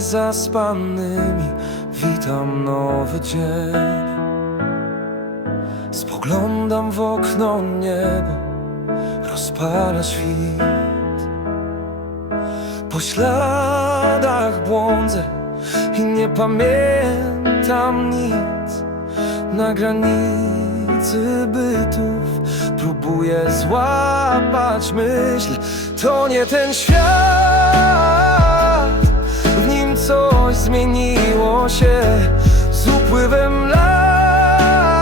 zaspanymi witam nowy dzień. Spoglądam w okno niebo, rozpala świt. Po śladach błądzę i nie pamiętam nic. Na granicy bytów próbuję złapać myśl. To nie ten świat, coś zmieniło się z upływem lat.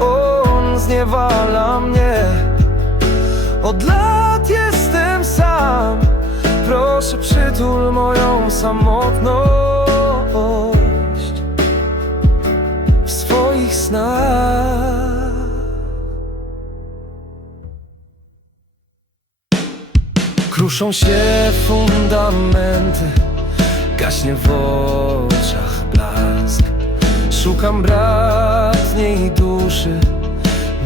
On zniewala mnie. Od lat jestem sam. Proszę, przytul moją samotność w swoich snach. Kruszą się fundamenty, gaśnie w oczach blask. Szukam bratniej duszy,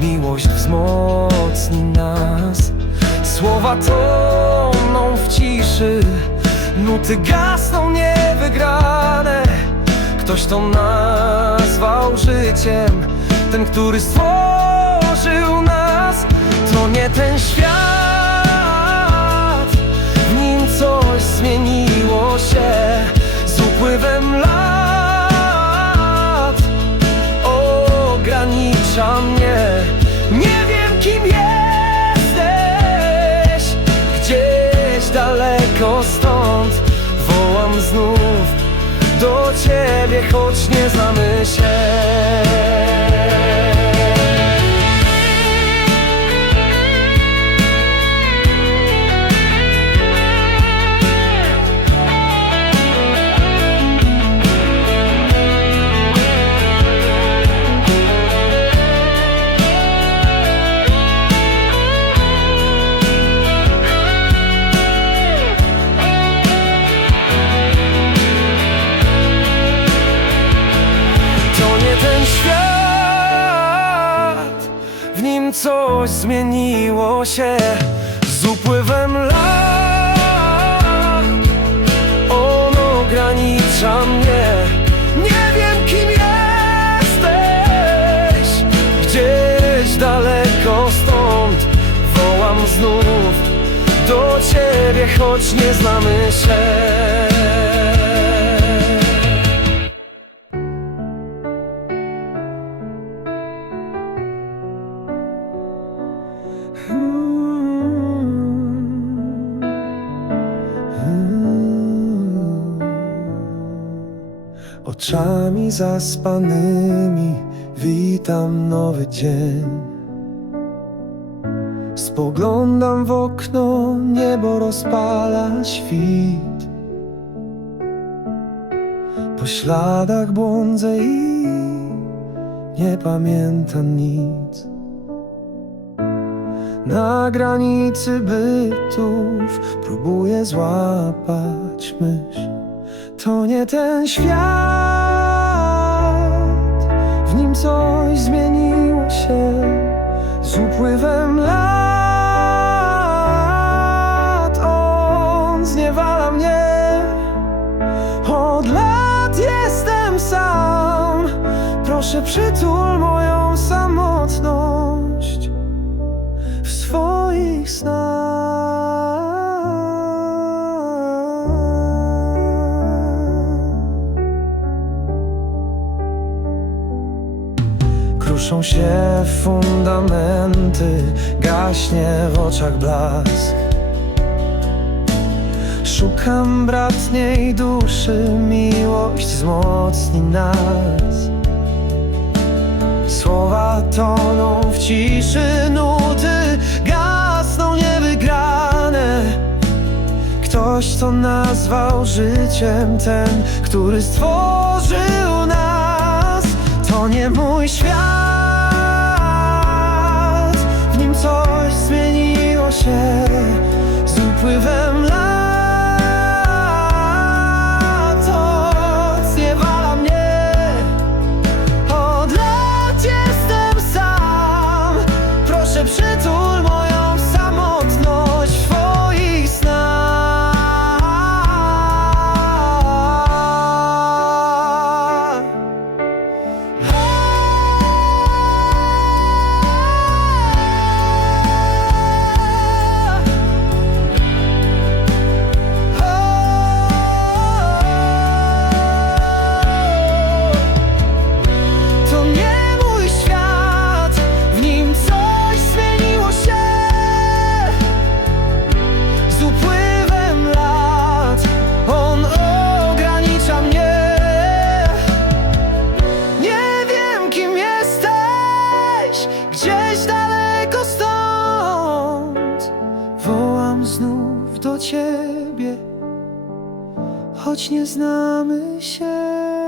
miłość wzmocni nas. Słowa toną w ciszy, nuty gasną niewygrane. Ktoś to nazwał życiem, ten, który stworzył nas. To nie ten świat, w nim coś zmieniło się upływem lat. Ogranicza mnie, nie wiem kim jesteś. Gdzieś daleko stąd wołam znów do ciebie, choć nie znamy się. Coś zmieniło się z upływem lat. On ogranicza mnie. Nie wiem kim jesteś, gdzieś daleko stąd wołam znów do ciebie, choć nie znamy się. Oczami zaspanymi witam nowy dzień. Spoglądam w okno, niebo rozpala świt. Po śladach błądzę i nie pamiętam nic. Na granicy bytów próbuję złapać myśl. To nie ten świat, z upływem lat. On zniewala mnie. Od lat jestem sam. Proszę, przytul moją samotność w swoich snach. Się fundamenty, gaśnie w oczach blask. Szukam bratniej duszy, miłość wzmocni nas. Słowa toną w ciszy, nuty gasną niewygrane. Ktoś to nazwał życiem, ten, który stworzył nas. To nie mój świat, ciebie, choć nie znamy się.